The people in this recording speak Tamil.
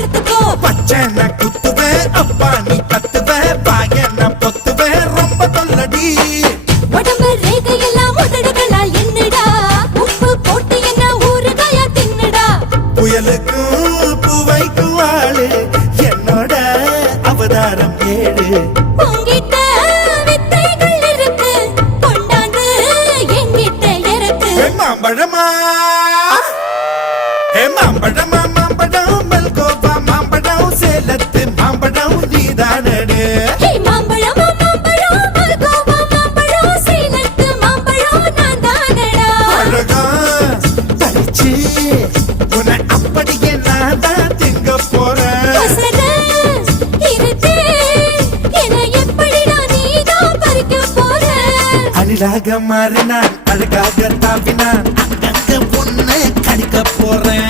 அறுத்துக்கோ. பச்சனை குத்துவேன் அப்பா நீ கத்துவேன் பாயன பொத்துவேன் ரொம்ப தொல்லடி. உடம்பு ரேகையெல்லாம் உதடுகளால் என்னடா உப்பு போட்டு என்ன ஊறுகாயா தின்னுடா. புயலுக்கும் பூவைக்கும் ஆளு என்னோட அவதாரம் ஏழு. உங்கிட்ட வித்தைகள் இருக்கு கொண்டாந்து எங்கிட்ட இருக்கு. மாம்பழமா மாம்பழமா மாம்பழம் மல்கோவா மாம்பழம் சேலத்து மாம்பழம் நீதானே. மாம்பழம் மாம்பழம் மல்கோவா மாம்பழம் சேலத்து மாம்பழம் நான் தானடா. அழகா பறிச்சு உன்னை அப்படியே நான் தான் திங்க போறேன். அழகாக மாறினான் அழகாக தாவினான் அங்கங்க பொண்ணு கடிக்க போறேன்.